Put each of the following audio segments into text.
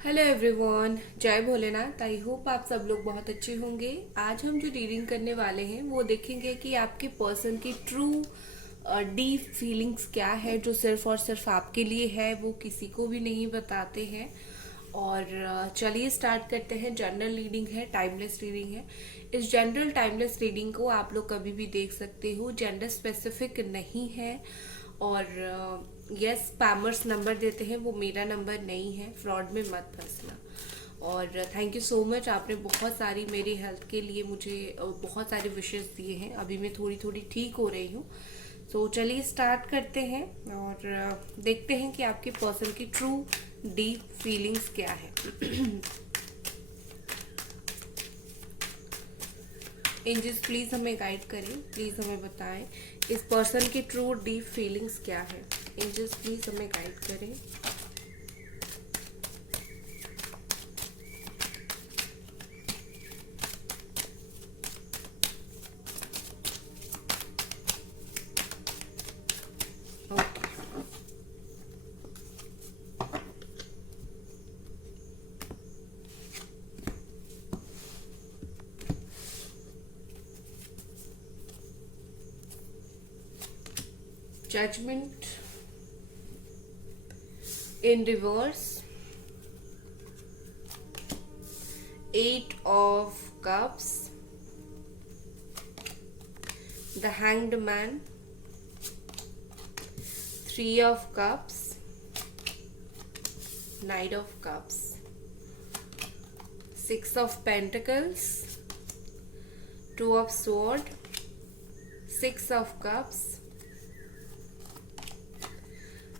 Hello everyone, जय Bholenath. I hope आप सब लोग बहुत अच्छे होंगे। आज हम जो रीडिंग करने वाले हैं वो देखेंगे कि आपके पर्सन की ट्रू डीप फीलिंग्स क्या है, जो सिर्फ और सिर्फ आपके लिए है, वो किसी को भी नहीं बताते हैं। और चलिए स्टार्ट करते हैं। जनरल रीडिंग है, टाइमलेस रीडिंग है। इस जनरल टाइमलेस रीडिंग को आप लोग कभी भी देख सकते हो, जेंडर स्पेसिफिक नहीं है। और यस, स्पैमर्स नंबर देते हैं, वो मेरा नंबर नहीं है, फ्रॉड में मत फंसना। और थैंक यू सो मच, आपने बहुत सारी मेरी हेल्थ के लिए मुझे बहुत सारे विशेस दिए हैं। अभी मैं थोड़ी थोड़ी ठीक हो रही हूँ। तो चलिए स्टार्ट करते हैं और देखते हैं कि आपके पर्सन की ट्रू डीप फीलिंग्स क्या है। एंजल्स प्लीज हमें गाइड करें, प्लीज हमें बताएं इस पर्सन की ट्रू डीप फीलिंग्स क्या है। एंजल्स प्लीज हमें गाइड करें। Judgement in reverse, 8 of Cups, the Hanged Man, 3 of Cups, Knight of Cups, 6 of Pentacles, 2 of Swords, 6 of Cups,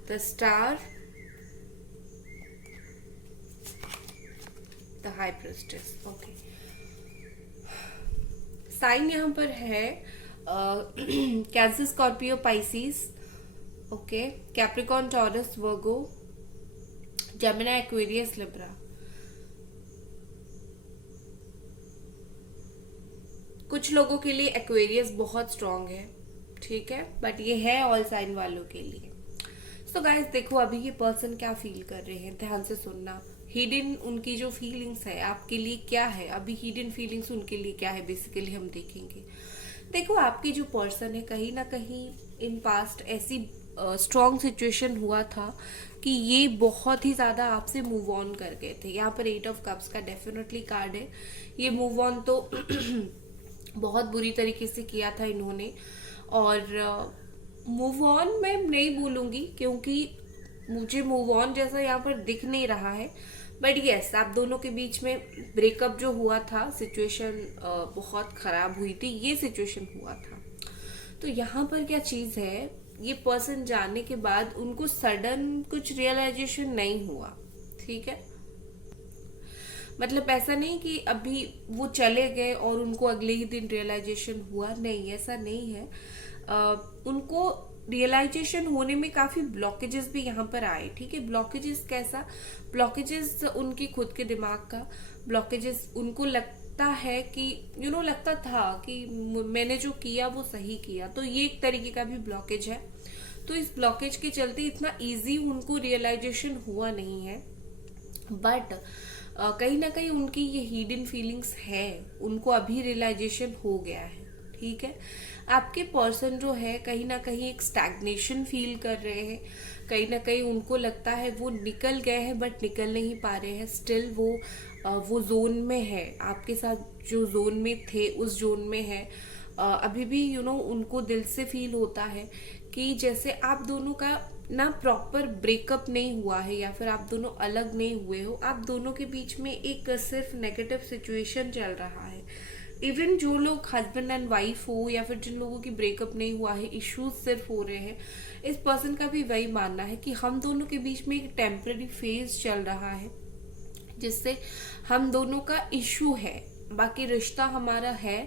the Star, the High Priestess. Okay, sign यहाँ पर है Cancer, Scorpio, Pisces. Okay, Capricorn, Taurus, Virgo, Gemini, Aquarius, Libra. कुछ लोगों के लिए Aquarius बहुत strong है, ठीक है, बट ये है ऑल साइन वालों के लिए। तो गाइस देखो, अभी ये पर्सन क्या फील कर रहे हैं, ध्यान से सुनना। हिडन उनकी जो फीलिंग्स है आपके लिए क्या है, अभी हिडन फीलिंग्स उनके लिए क्या है, बेसिकली हम देखेंगे। देखो, आपकी जो पर्सन है, कहीं ना कहीं इन पास्ट ऐसी स्ट्रॉन्ग सिचुएशन हुआ था कि ये बहुत ही ज्यादा आपसे मूव ऑन कर गए थे। यहाँ पर 8 of Cups का डेफिनेटली कार्ड है। ये मूव ऑन तो बहुत बुरी तरीके से किया था इन्होंने। और मूव ऑन मैं नहीं बोलूंगी, क्योंकि मुझे मूव ऑन जैसा यहाँ पर दिख नहीं रहा है। बट यस, आप दोनों के बीच में ब्रेकअप जो हुआ था, सिचुएशन बहुत खराब हुई थी, ये सिचुएशन हुआ था। तो यहाँ पर क्या चीज है, ये पर्सन जाने के बाद उनको सडन कुछ रियलाइजेशन नहीं हुआ, ठीक है। मतलब ऐसा नहीं कि अभी वो चले गए और उनको अगले ही दिन रियलाइजेशन हुआ, नहीं, ऐसा नहीं है। उनको रियलाइजेशन होने में काफी ब्लॉकेजेस भी यहाँ पर आए, ठीक है। ब्लॉकेजेस कैसा, ब्लॉकेजेस उनकी खुद के दिमाग का ब्लॉकेजेस। उनको लगता है कि लगता था कि मैंने जो किया वो सही किया, तो ये एक तरीके का भी ब्लॉकेज है। तो इस ब्लॉकेज के चलते इतना इजी उनको रियलाइजेशन हुआ नहीं है। बट कहीं ना कहीं उनकी ये हिडन फीलिंग्स है, उनको अभी रियलाइजेशन हो गया है, ठीक है। आपके पर्सन जो है कहीं ना कहीं एक स्टैग्नेशन फील कर रहे हैं। कहीं ना कहीं उनको लगता है वो निकल गए हैं बट निकल नहीं पा रहे हैं। स्टिल वो जोन में है, आपके साथ जो जोन में थे उस जोन में है। अभी भी उनको दिल से फील होता है कि जैसे आप दोनों का ना प्रॉपर ब्रेकअप नहीं हुआ है, या फिर आप दोनों अलग नहीं हुए हो, आप दोनों के बीच में एक सिर्फ नेगेटिव सिचुएशन चल रहा है। इवन जो लोग हस्बैंड एंड वाइफ हो, या फिर जिन लोगों की ब्रेकअप नहीं हुआ है, इश्यूज सिर्फ हो रहे हैं, इस पर्सन का भी वही मानना है कि हम दोनों के बीच में एक टेम्पररी फेज चल रहा है, जिससे हम दोनों का इशू है। बाकी रिश्ता हमारा है,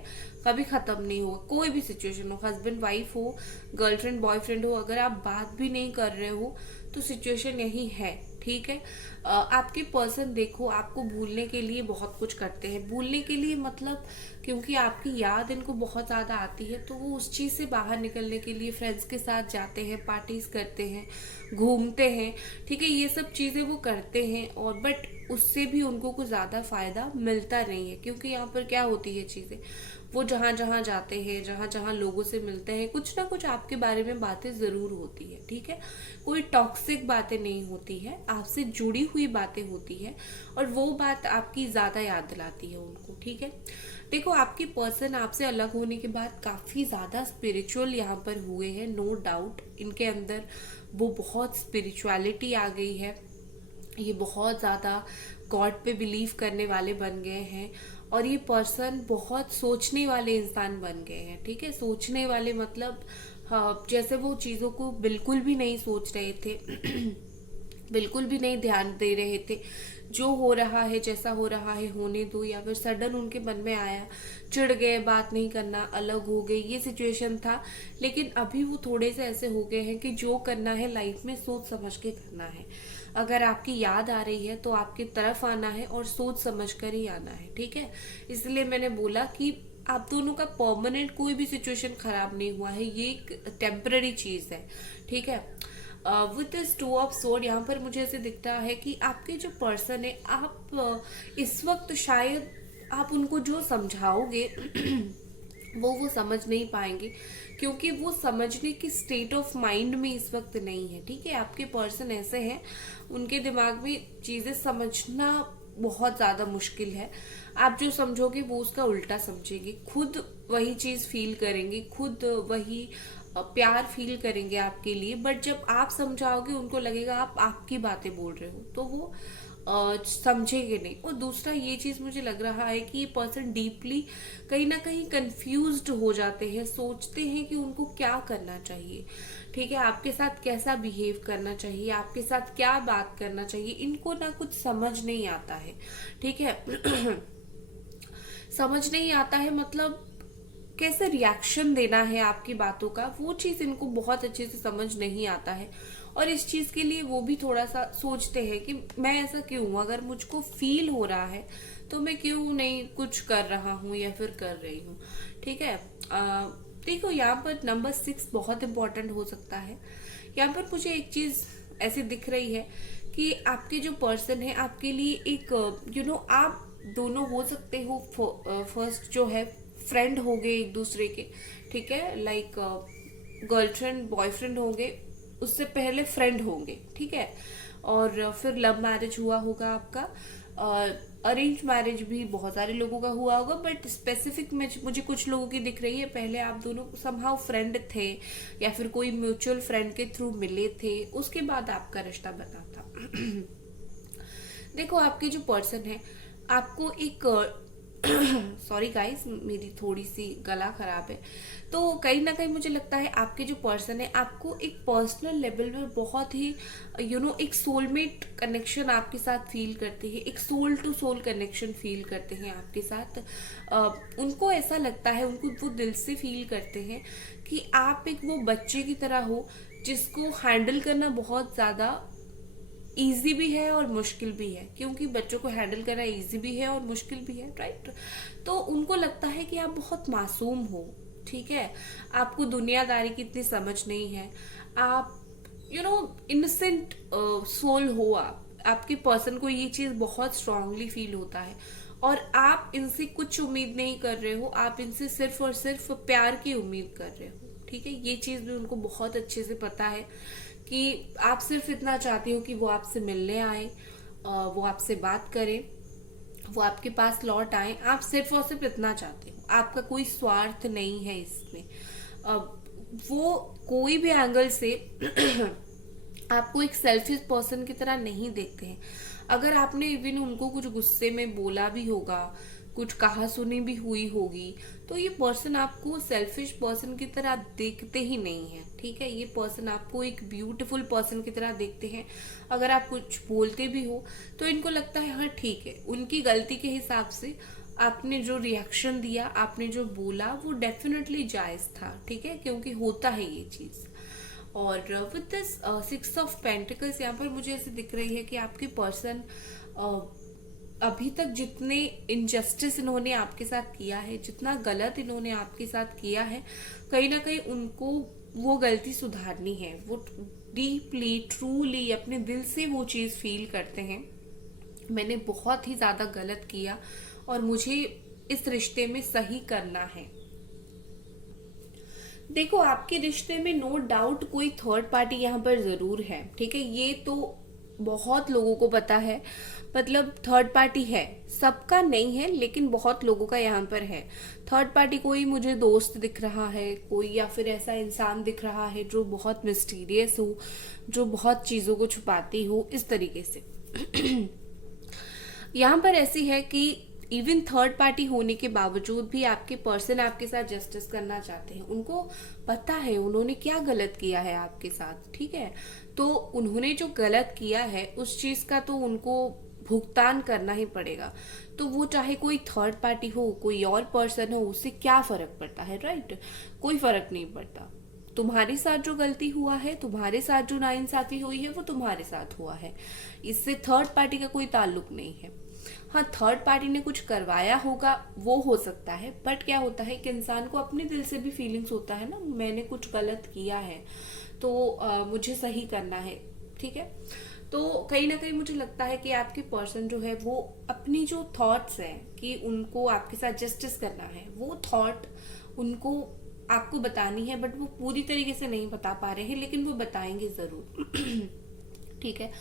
कभी खत्म नहीं हुआ। कोई भी सिचुएशन हो, हस्बैंड वाइफ हो, गर्लफ्रेंड बॉयफ्रेंड हो, अगर आप बात भी नहीं कर रहे हो तो सिचुएशन यही है, ठीक है। आपके पर्सन देखो आपको भूलने के लिए बहुत कुछ करते हैं, भूलने के लिए मतलब क्योंकि आपकी याद इनको बहुत ज्यादा आती है, तो वो उस चीज से बाहर निकलने के लिए फ्रेंड्स के साथ जाते हैं, पार्टीज करते हैं, घूमते हैं, ठीक है, ये सब चीजें वो करते हैं। और बट उससे भी उनको कुछ ज्यादा फायदा मिलता नहीं है, क्योंकि यहाँ पर क्या होती है चीजें, वो जहां जहां जाते हैं, जहां जहां लोगों से मिलते हैं, कुछ ना कुछ आपके बारे में बातें जरूर होती है, ठीक है। कोई टॉक्सिक बातें नहीं होती है, आपसे जुड़ी हुई बातें होती है, और वो बात आपकी ज्यादा याद दिलाती है उनको, ठीक है। देखो आपके पर्सन आपसे अलग होने के बाद काफी ज्यादा स्पिरिचुअल यहाँ पर हुए हैं, नो डाउट। इनके अंदर वो बहुत स्पिरिचुअलिटी आ गई है, ये बहुत ज्यादा गॉड पे बिलीव करने वाले बन गए हैं, और ये पर्सन बहुत सोचने वाले इंसान बन गए हैं, ठीक है। सोचने वाले मतलब हाँ, जैसे वो चीजों को बिल्कुल भी नहीं सोच रहे थे बिल्कुल भी नहीं ध्यान दे रहे थे, जो हो रहा है जैसा हो रहा है होने दो, या फिर सडन उनके मन में आया, चिढ़ गए, बात नहीं करना, अलग हो गई, ये सिचुएशन था। लेकिन अभी वो थोड़े से ऐसे हो गए हैं कि जो करना है लाइफ में सोच समझ के करना है। अगर आपकी याद आ रही है तो आपकी तरफ आना है और सोच समझ कर ही आना है, ठीक है। इसलिए मैंने बोला कि आप दोनों का परमानेंट कोई भी सिचुएशन खराब नहीं हुआ है, ये एक टेम्पररी चीज है, ठीक है। With this two of sword यहाँ पर मुझे ऐसे दिखता है कि आपके जो पर्सन है, आप इस वक्त शायद आप उनको जो समझाओगे वो समझ नहीं पाएंगे, क्योंकि वो समझने की स्टेट ऑफ माइंड में इस वक्त नहीं है, ठीक है। आपके पर्सन ऐसे हैं, उनके दिमाग में चीजें समझना बहुत ज्यादा मुश्किल है। आप जो समझोगे वो उसका उल्टा समझेंगे, खुद वही चीज फील करेंगे, खुद वही प्यार फील करेंगे आपके लिए, बट जब आप समझाओगे उनको लगेगा आप आपकी बातें बोल रहे हो, तो वो समझेंगे नहीं। और दूसरा ये चीज मुझे लग रहा है कि ये पर्सन डीपली कहीं ना कहीं कंफ्यूज्ड हो जाते हैं, सोचते हैं कि उनको क्या करना चाहिए, ठीक है, आपके साथ कैसा बिहेव करना चाहिए, आपके साथ क्या बात करना चाहिए, इनको ना कुछ समझ नहीं आता है, ठीक है। समझ नहीं आता है मतलब कैसे रिएक्शन देना है आपकी बातों का, वो चीज इनको बहुत अच्छे से समझ नहीं आता है। और इस चीज के लिए वो भी थोड़ा सा सोचते हैं कि मैं ऐसा क्यों हूं, अगर मुझको फील हो रहा है तो मैं क्यों नहीं कुछ कर रहा हूं या फिर कर रही हूँ, ठीक है। देखो यहाँ पर नंबर 6 बहुत इंपॉर्टेंट हो सकता है। यहाँ पर मुझे एक चीज ऐसी दिख रही है कि आपके जो पर्सन है आपके लिए एक आप दोनों हो सकते हो, फर्स्ट जो है फ्रेंड हो गए एक दूसरे के, ठीक है, लाइक गर्लफ्रेंड बॉयफ्रेंड होंगे, उससे पहले फ्रेंड होंगे, ठीक है। और फिर लव मैरिज हुआ होगा आपका, अरेंज मैरिज भी बहुत सारे लोगों का हुआ होगा, बट स्पेसिफिक में मुझे कुछ लोगों की दिख रही है पहले आप दोनों समहाउ फ्रेंड थे, या फिर कोई म्यूचुअल फ्रेंड के थ्रू मिले थे, उसके बाद आपका रिश्ता बना था। देखो आपके जो पर्सन है आपको एक सॉरी गाइस, मेरी थोड़ी सी गला खराब है, तो कहीं ना कहीं मुझे लगता है आपके जो पर्सन है आपको एक पर्सनल लेवल में बहुत ही एक सोलमेट कनेक्शन आपके साथ फील करते हैं, एक soul to soul connection feel करते हैं आपके साथ। उनको ऐसा लगता है, उनको वो दिल से फील करते हैं कि आप एक वो बच्चे की तरह हो जिसको हैंडल करना बहुत ज्यादा इजी भी है और मुश्किल भी है, क्योंकि बच्चों को हैंडल करना इजी भी है और मुश्किल भी है, राइट। तो उनको लगता है कि आप बहुत मासूम हो, ठीक है, आपको दुनियादारी की इतनी समझ नहीं है, आप इनोसेंट सोल हो, आपके पर्सन को ये चीज बहुत स्ट्रांगली फील होता है, और आप इनसे कुछ उम्मीद नहीं कर रहे हो, आप इनसे सिर्फ और सिर्फ प्यार की उम्मीद कर रहे हो, ठीक है। ये चीज भी उनको बहुत अच्छे से पता है कि आप सिर्फ इतना चाहते हो कि वो आपसे मिलने आए, वो आपसे बात करें, वो आपके पास लौट आए, आप सिर्फ और सिर्फ इतना चाहते हो, आपका कोई स्वार्थ नहीं है इसमें। वो कोई भी एंगल से आपको एक सेल्फिश पर्सन की तरह नहीं देखते हैं। अगर आपने इवन उनको कुछ गुस्से में बोला भी होगा, कुछ कहा सुनी भी हुई होगी, तो ये पर्सन आपको सेल्फिश पर्सन की तरह देखते ही नहीं है, ठीक है। ये पर्सन आपको एक ब्यूटीफुल पर्सन की तरह देखते हैं। अगर आप कुछ बोलते भी हो तो इनको लगता है हाँ ठीक है, उनकी गलती के हिसाब से आपने जो रिएक्शन दिया, आपने जो बोला वो डेफिनेटली जायज था, ठीक है, क्योंकि होता है ये चीज। और विद दिस 6 ऑफ पेंटिकल्स यहाँ पर मुझे ऐसे दिख रही है कि आपकी पर्सन अभी तक जितने इनजस्टिस इन्होंने आपके साथ किया है, जितना गलत इन्होंने आपके साथ किया है, कहीं ना कहीं उनको वो गलती सुधारनी है। वो डीपली ट्रूली अपने दिल से वो चीज फील करते हैं, मैंने बहुत ही ज्यादा गलत किया और मुझे इस रिश्ते में सही करना है। देखो, आपके रिश्ते में नो डाउट कोई थर्ड पार्टी यहाँ पर जरूर है, ठीक है, ये तो बहुत लोगों को पता है। मतलब थर्ड पार्टी है, सबका नहीं है लेकिन बहुत लोगों का यहाँ पर है थर्ड पार्टी। कोई मुझे दोस्त दिख रहा है, कोई या फिर ऐसा इंसान दिख रहा है जो बहुत मिस्टीरियस हो, जो बहुत चीजों को छुपाती हो, इस तरीके से। यहाँ पर ऐसी है कि इवन थर्ड पार्टी होने के बावजूद भी आपके पर्सन आपके साथ जस्टिस करना चाहते हैं। उनको पता है उन्होंने क्या गलत किया है आपके साथ, ठीक है, तो उन्होंने जो गलत किया है उस चीज का तो उनको भुगतान करना ही पड़ेगा। तो वो चाहे कोई थर्ड पार्टी हो, कोई और पर्सन हो, उससे क्या फर्क पड़ता है, राइट? कोई फर्क नहीं पड़ता। तुम्हारे साथ जो गलती हुआ है, तुम्हारे साथ जो नाइंसाफी हुई है, वो तुम्हारे साथ हुआ है, इससे थर्ड पार्टी का कोई ताल्लुक नहीं है। हाँ, थर्ड पार्टी ने कुछ करवाया होगा, वो हो सकता है, बट क्या होता है कि इंसान को अपने दिल से भी फीलिंग्स होता है ना, मैंने कुछ गलत किया है तो मुझे सही करना है, ठीक है। तो कहीं ना कहीं मुझे लगता है कि आपके पर्सन जो है वो अपनी जो थॉट्स हैं कि उनको आपके साथ जस्टिस करना है, वो थॉट उनको आपको बतानी है, बट वो पूरी तरीके से नहीं बता पा रहे हैं, लेकिन वो बताएंगे जरूर। ठीक है।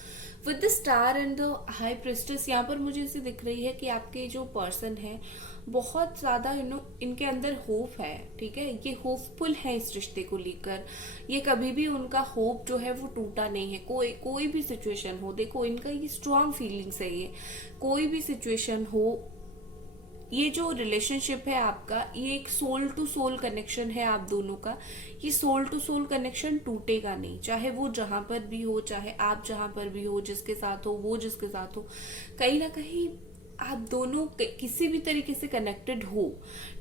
With the star and the High priestess, यहाँ पर मुझे ऐसे दिख रही है कि आपके जो पर्सन है बहुत ज्यादा इनके अंदर होप है, ठीक है, ये होपफुल है इस रिश्ते को लेकर। ये कभी भी उनका होप जो है वो टूटा नहीं है। कोई भी सिचुएशन हो, देखो इनका ये स्ट्रॉन्ग फीलिंग्स है, ये कोई भी सिचुएशन हो, ये जो रिलेशनशिप है आपका, ये एक सोल टू सोल कनेक्शन है आप दोनों का। ये सोल टू सोल कनेक्शन टूटेगा नहीं, चाहे वो जहां पर भी हो, चाहे आप जहां पर भी हो, जिसके साथ हो, वो जिसके साथ हो, कहीं ना कहीं आप दोनों किसी भी तरीके से कनेक्टेड हो,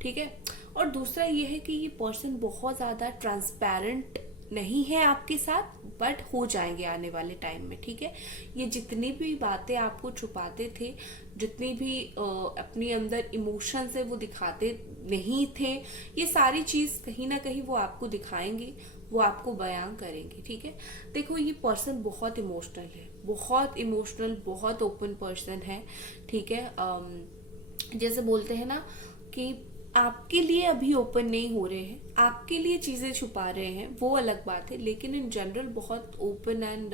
ठीक है। और दूसरा ये है कि ये पर्सन बहुत ज्यादा ट्रांसपेरेंट नहीं है आपके साथ, बट हो जाएंगे आने वाले टाइम में, ठीक है। ये जितनी भी बातें आपको छुपाते थे, जितनी भी अपने अंदर इमोशंस है वो दिखाते नहीं थे, ये सारी चीज कहीं ना कहीं वो आपको दिखाएंगे, वो आपको बयां करेंगे, ठीक है। देखो, ये पर्सन बहुत इमोशनल है, बहुत इमोशनल, बहुत ओपन पर्सन है, ठीक है। जैसे बोलते हैं ना कि आपके लिए अभी ओपन नहीं हो रहे हैं, आपके लिए चीजें छुपा रहे हैं, वो अलग बात है, लेकिन इन जनरल बहुत ओपन एंड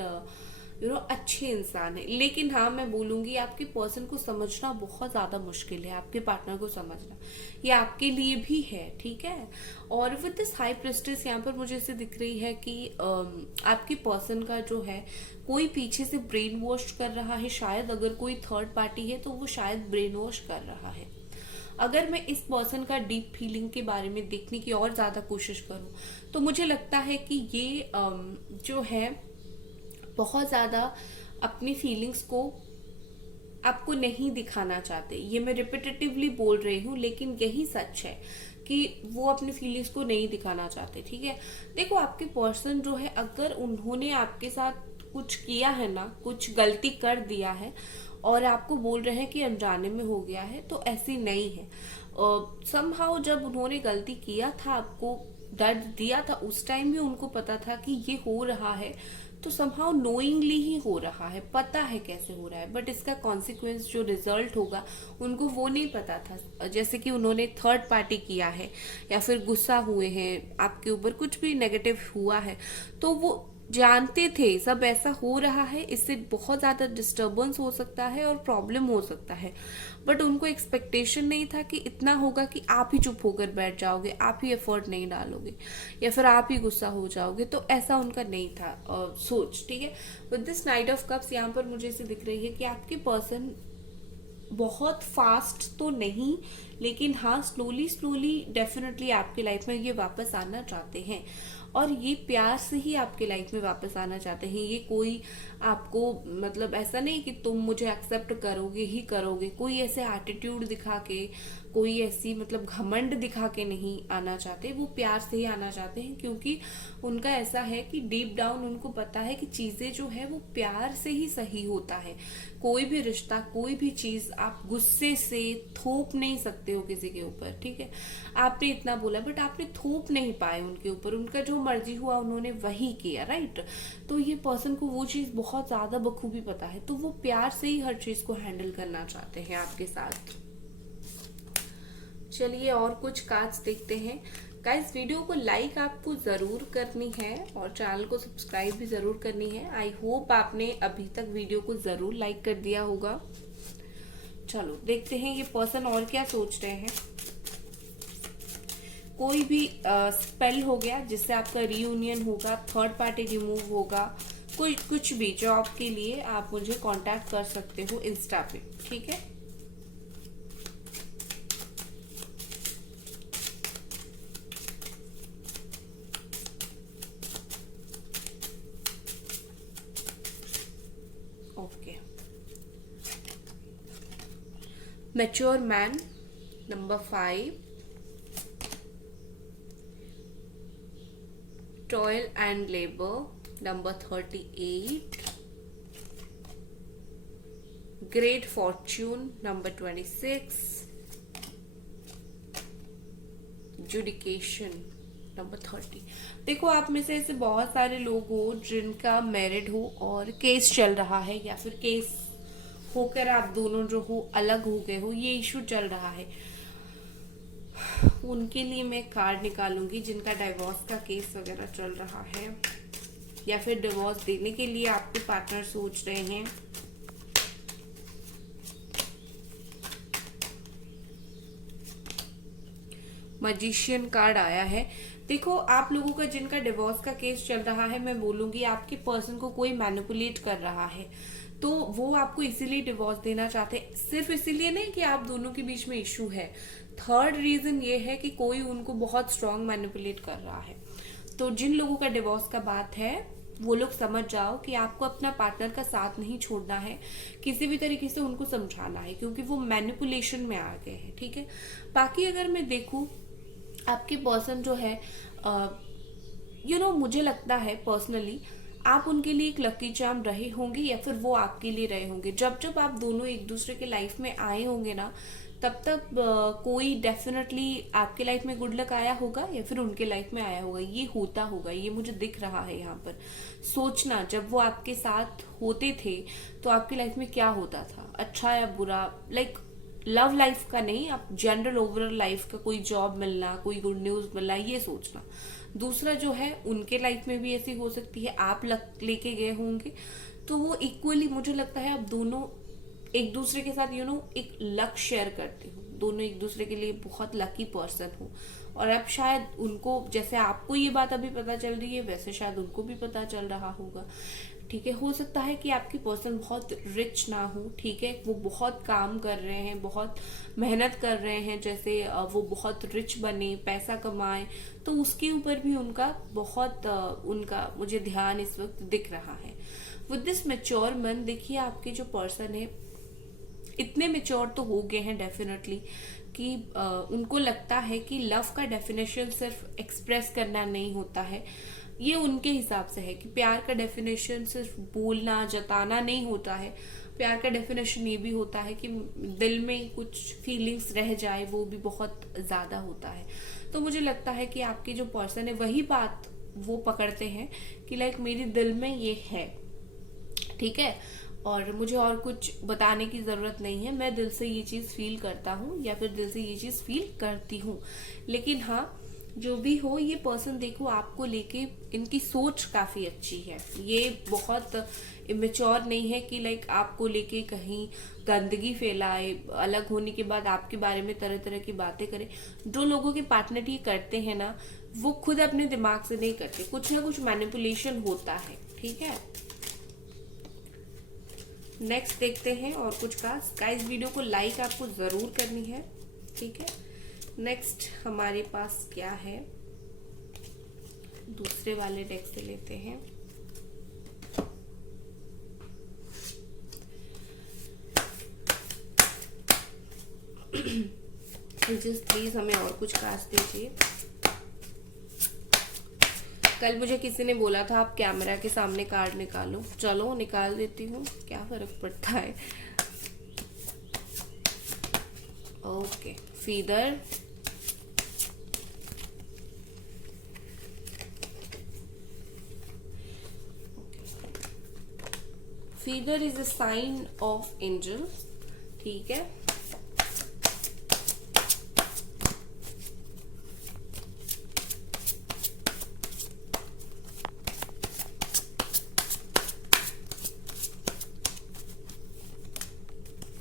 अच्छे इंसान है। लेकिन हाँ, मैं बोलूंगी आपके पर्सन को समझना बहुत ज्यादा मुश्किल है, आपके पार्टनर को समझना, ये आपके लिए भी है, ठीक है। और विद दिस हाई प्रिस्टेस, यहाँ पर मुझे ऐसे दिख रही है कि आपके पर्सन का जो है कोई पीछे से ब्रेन वॉश कर रहा है, शायद अगर कोई थर्ड पार्टी है तो वो शायद ब्रेन वॉश कर रहा है। अगर मैं इस पर्सन का डीप फीलिंग के बारे में देखने की और ज्यादा कोशिश करूं तो मुझे लगता है कि ये जो है बहुत ज्यादा अपनी फीलिंग्स को आपको नहीं दिखाना चाहते। ये मैं रिपीटेटिवली बोल रही हूँ, लेकिन यही सच है कि वो अपनी फीलिंग्स को नहीं दिखाना चाहते, ठीक है। देखो, आपके पर्सन जो है, अगर उन्होंने आपके साथ कुछ किया है ना, कुछ गलती कर दिया है और आपको बोल रहे हैं कि अनजाने में हो गया है, तो ऐसी नहीं है। समहाउ जब उन्होंने गलती किया था, आपको दर्द दिया था, उस टाइम भी उनको पता था कि ये हो रहा है, तो समहाउ नोइंगली ही हो रहा है, पता है कैसे हो रहा है, बट इसका कॉन्सिक्वेंस जो रिजल्ट होगा उनको वो नहीं पता था। जैसे कि उन्होंने थर्ड पार्टी किया है या फिर गुस्सा हुए हैं आपके ऊपर, कुछ भी नेगेटिव हुआ है, तो वो जानते थे सब ऐसा हो रहा है, इससे बहुत ज्यादा डिस्टरबेंस हो सकता है और प्रॉब्लम हो सकता है, बट उनको एक्सपेक्टेशन नहीं था कि इतना होगा कि आप ही चुप होकर बैठ जाओगे, आप ही एफर्ट नहीं डालोगे या फिर आप ही गुस्सा हो जाओगे, तो ऐसा उनका नहीं था सोच, ठीक है। With this night of cups, यहाँ पर मुझे ऐसे दिख रही है कि आपके पर्सन बहुत फास्ट तो नहीं, लेकिन हाँ, स्लोली स्लोली डेफिनेटली आपके लाइफ में ये वापस आना चाहते हैं, और ये प्यार से ही आपके लाइफ में वापस आना चाहते हैं। ये कोई आपको मतलब ऐसा नहीं कि तुम मुझे एक्सेप्ट करोगे ही करोगे, कोई ऐसे एटीट्यूड दिखा के, कोई ऐसी मतलब घमंड दिखा के नहीं आना चाहते। वो प्यार से ही आना चाहते हैं, क्योंकि उनका ऐसा है कि डीप डाउन उनको पता है कि चीजें जो है वो प्यार से ही सही होता है। कोई भी रिश्ता, कोई भी चीज आप गुस्से से थोप नहीं सकते हो किसी के ऊपर, ठीक है। आपने इतना बोला बट आपने थोप नहीं पाए उनके ऊपर, उनका जो मर्जी हुआ उन्होंने वही किया, राइट। तो ये पर्सन को वो चीज बहुत ज्यादा बखूबी पता है, तो वो प्यार से ही हर चीज को हैंडल करना चाहते हैं आपके साथ। चलिए और कुछ कार्ड्स देखते हैं। गाइस, वीडियो को लाइक आपको जरूर करनी है और चैनल को सब्सक्राइब भी जरूर करनी है। आई होप आपने अभी तक वीडियो को जरूर लाइक कर दिया होगा। चलो देखते हैं ये पर्सन और क्या सोच रहे हैं। कोई भी स्पेल हो गया जिससे आपका रीयूनियन होगा, थर्ड पार्टी रिमूव होगा, कोई कुछ भी जॉब के लिए आप मुझे कांटेक्ट कर सकते हो इंस्टा पे, ठीक है। Okay, mature man number 5, toil and labor number 38, great fortune number 26, judication number 30। देखो, आप में से ऐसे बहुत सारे लोग हो जिनका मैरिड हो और केस चल रहा है, या फिर केस होकर आप दोनों जो हो अलग हो गए हो, ये इशू चल रहा है। उनके लिए मैं कार्ड निकालूंगी जिनका डिवोर्स का केस वगैरह चल रहा है, या फिर डिवोर्स देने के लिए आपके पार्टनर सोच रहे हैं। मैजिशियन कार्ड आया है। देखो, आप लोगों का जिनका डिवोर्स का केस चल रहा है, मैं बोलूंगी आपके पर्सन को कोई मैनिपुलेट कर रहा है, तो वो आपको इसीलिए डिवोर्स देना चाहते हैं। सिर्फ इसीलिए नहीं कि आप दोनों के बीच में इशू है, थर्ड रीजन ये है कि कोई उनको बहुत स्ट्रांग मैनिपुलेट कर रहा है। तो जिन लोगों का डिवोर्स का बात है, वो लोग समझ जाओ कि आपको अपना पार्टनर का साथ नहीं छोड़ना है, किसी भी तरीके से उनको समझाना है, क्योंकि वो मैनिपुलेशन में आ गए हैं, ठीक है। बाकी अगर मैं देखूं, आपके पर्सन जो है मुझे लगता है पर्सनली आप उनके लिए एक लकी चार्म रहे होंगे, या फिर वो आपके लिए रहे होंगे। जब जब आप दोनों एक दूसरे के लाइफ में आए होंगे ना, तब तक कोई डेफिनेटली आपके लाइफ में गुड लक आया होगा, या फिर उनके लाइफ में आया होगा। ये होता होगा, ये मुझे दिख रहा है यहाँ पर। सोचना, जब वो आपके साथ होते थे तो आपकी लाइफ में क्या होता था, अच्छा या बुरा, लाइक लव लाइफ का नहीं, आप जनरल ओवरऑल लाइफ का, कोई जॉब मिलना, कोई गुड न्यूज मिलना, ये सोचना। दूसरा जो है, उनके लाइफ में भी ऐसी हो सकती है, आप लेके गए होंगे, तो वो इक्वली मुझे लगता है आप दोनों एक दूसरे के साथ एक लक शेयर करते हो, दोनों एक दूसरे के लिए बहुत लकी पर्सन हो। और अब शायद उनको, जैसे आपको ये बात अभी पता चल रही है, वैसे शायद उनको भी पता चल रहा होगा, ठीक है। हो सकता है कि आपकी पर्सन बहुत रिच ना हो, ठीक है, वो बहुत काम कर रहे हैं, बहुत मेहनत कर रहे हैं, जैसे वो बहुत रिच बने, पैसा कमाए, तो उसके ऊपर भी उनका बहुत उनका मुझे ध्यान इस वक्त दिख रहा है। विद दिस मैच्योर मन, देखिए आपके जो पर्सन है इतने मैच्योर तो हो गए हैं डेफिनेटली कि उनको लगता है कि लव का डेफिनेशन सिर्फ एक्सप्रेस करना नहीं होता है। ये उनके हिसाब से है कि प्यार का डेफिनेशन सिर्फ बोलना, जताना नहीं होता है। प्यार का डेफिनेशन ये भी होता है कि दिल में कुछ फीलिंग्स रह जाए, वो भी बहुत ज्यादा होता है। तो मुझे लगता है कि आपके जो पर्सन है वही बात वो पकड़ते हैं कि लाइक मेरे दिल में ये है, ठीक है, और मुझे और कुछ बताने की जरूरत नहीं है, मैं दिल से ये चीज फील करता हूँ, या फिर दिल से ये चीज फील करती हूँ। लेकिन हाँ, जो भी हो, ये पर्सन देखो आपको लेके इनकी सोच काफी अच्छी है। ये बहुत इमेच्योर नहीं है कि लाइक आपको लेके कहीं गंदगी फैलाए, अलग होने के बाद आपके बारे में तरह तरह की बातें करे। जो लोगों के पार्टनर ये करते हैं ना, वो खुद अपने दिमाग से नहीं करते, कुछ ना कुछ मैनिपुलेशन होता है, ठीक है। नेक्स्ट देखते हैं और कुछ का। गाइस, वीडियो को लाइक आपको जरूर करनी है, ठीक है, नेक्स्ट हमारे पास क्या है, दूसरे वाले डेक से लेते हैं। जस्ट प्लीज हमें और कुछ कार्ड्स दीजिए। कल मुझे किसी ने बोला था आप कैमरा के सामने कार्ड निकालो, चलो निकाल देती हूँ, क्या फर्क पड़ता है। Okay, feather, feather is a sign of angel, ठीक है।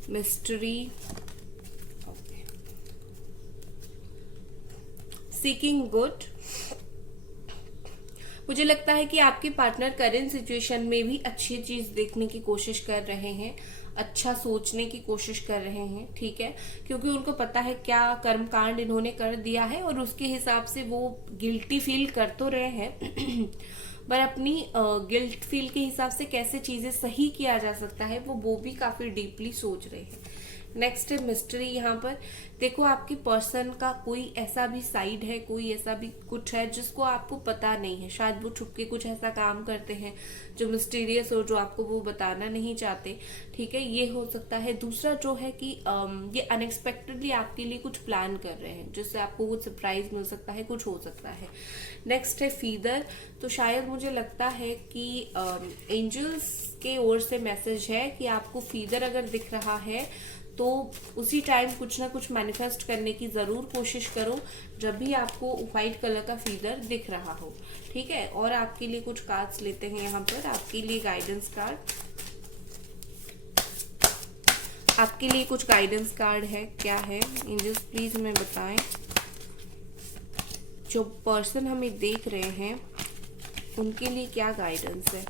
Mystery, seeking good. मुझे लगता है कि आपके पार्टनर करेंट सिचुएशन में भी अच्छी चीज देखने की कोशिश कर रहे हैं, अच्छा सोचने की कोशिश कर रहे हैं, ठीक है, क्योंकि उनको पता है क्या कर्मकांड इन्होंने कर दिया है और उसके हिसाब से वो गिल्टी फील कर तो रहे हैं पर अपनी गिल्ट फील के हिसाब से कैसे चीजें सही किया जा सकता है वो भी काफी डीपली सोच रहे हैं। नेक्स्ट है मिस्ट्री। यहाँ पर देखो आपके पर्सन का कोई ऐसा भी साइड है, कोई ऐसा भी कुछ है जिसको आपको पता नहीं है, शायद वो छुप के कुछ ऐसा काम करते हैं जो मिस्टीरियस हो, जो आपको वो बताना नहीं चाहते, ठीक है, ये हो सकता है। दूसरा जो है कि ये अनएक्सपेक्टेडली आपके लिए कुछ प्लान कर रहे हैं जिससे आपको कुछ सरप्राइज मिल सकता है, कुछ हो सकता है। नेक्स्ट है फीदर। तो शायद मुझे लगता है कि एंजल्स के ओर से मैसेज है कि आपको फीदर अगर दिख रहा है तो उसी टाइम कुछ ना कुछ मैनिफेस्ट करने की जरूर कोशिश करो जब भी आपको व्हाइट कलर का फीदर दिख रहा हो, ठीक है। और आपके लिए कुछ कार्ड्स लेते हैं यहाँ पर, आपके लिए गाइडेंस कार्ड, आपके लिए कुछ गाइडेंस कार्ड है, क्या है एंजल्स प्लीज हमें बताएं। जो पर्सन हमें देख रहे हैं उनके लिए क्या गाइडेंस है।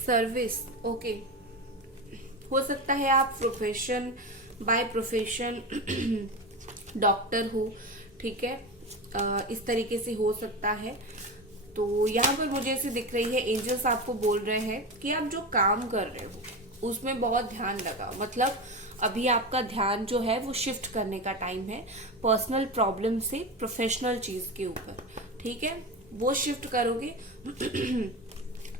सर्विस, ओके, हो सकता है आप प्रोफेशन बाय प्रोफेशन डॉक्टर हो, ठीक है, इस तरीके से हो सकता है। तो यहाँ पर मुझे ऐसे दिख रही है एंजल्स आपको बोल रहे हैं कि आप जो काम कर रहे हो उसमें बहुत ध्यान लगाओ, मतलब अभी आपका ध्यान जो है वो शिफ्ट करने का टाइम है पर्सनल प्रॉब्लम से प्रोफेशनल चीज के ऊपर, ठीक है, वो शिफ्ट करोगे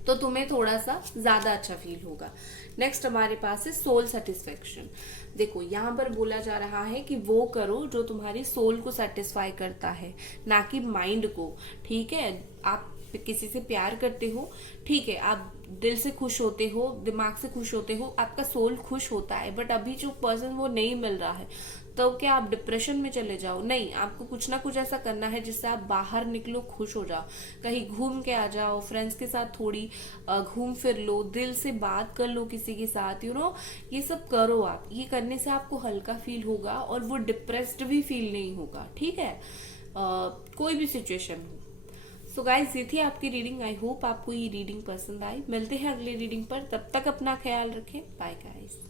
तो तुम्हें थोड़ा सा ज्यादा अच्छा फील होगा। नेक्स्ट हमारे पास है सोल सेटिस्फेक्शन। देखो यहाँ पर बोला जा रहा है कि वो करो जो तुम्हारी सोल को सेटिस्फाई करता है, ना कि माइंड को, ठीक है। आप किसी से प्यार करते हो, ठीक है, आप दिल से खुश होते हो, दिमाग से खुश होते हो, आपका सोल खुश होता है, बट अभी जो पर्सन वो नहीं मिल रहा है तो क्या आप डिप्रेशन में चले जाओ? नहीं, आपको कुछ ना कुछ ऐसा करना है जिससे आप बाहर निकलो, खुश हो जाओ, कहीं घूम के आ जाओ, फ्रेंड्स के साथ थोड़ी घूम फिर लो, दिल से बात कर लो किसी के साथ, ये सब करो आप। ये करने से आपको हल्का फील होगा और वो डिप्रेस्ड भी फील नहीं होगा, ठीक है, कोई भी सिचुएशन हो। सो गाइस, ये थी आपकी रीडिंग। आई होप आपको ये रीडिंग पसंद आई। मिलते हैं अगले रीडिंग पर, तब तक अपना ख्याल रखें। Bye guys.